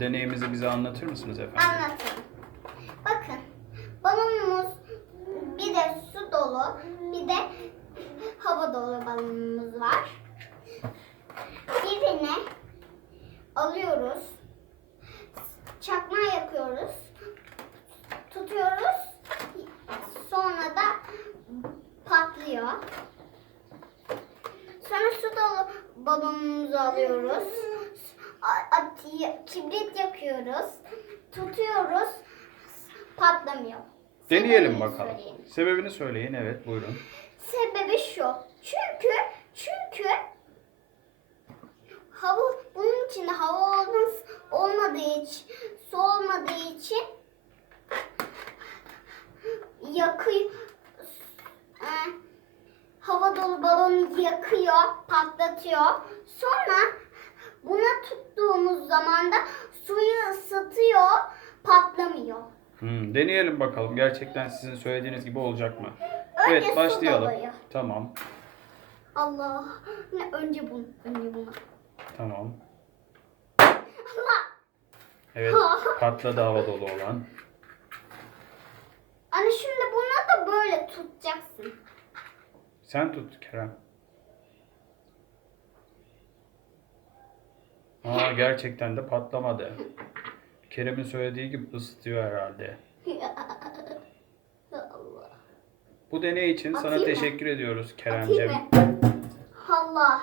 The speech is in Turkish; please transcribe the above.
Deneyimizi bize anlatır mısınız efendim? Anlatayım. Bakın balonumuz bir de su dolu bir de hava dolu balonumuz var. Birini alıyoruz. Çakma yakıyoruz. Tutuyoruz. Sonra da patlıyor. Sonra su dolu balonumuzu alıyoruz. Kibrit yakıyoruz. Tutuyoruz. Patlamıyor. Deneyelim Sebebini bakalım. söyleyeyim. Sebebini söyleyin. Evet buyurun. Sebebi şu. Çünkü çünkü hava bunun içinde hava olmadığı için su olmadığı için yakıyor hava dolu balonu yakıyor, patlatıyor. Sonra buna tuttuğumuz zaman da suyu ısıtıyor, patlamıyor. Hmm, deneyelim bakalım. Gerçekten sizin söylediğiniz gibi olacak mı? Önce Evet su başlayalım. doluyor. Tamam. Allah. Ne önce bunu, önce bunu. Tamam. Allah. Evet patladı hava dolu olan. Hani şimdi buna da böyle tutacaksın. Sen tut Kerem. Aa gerçekten de patlamadı. Kerem'in söylediği gibi ısıtıyor herhalde. Allah. Bu deney için sana Atayım mı? teşekkür ediyoruz Atayım Keremcim. mı? Allah.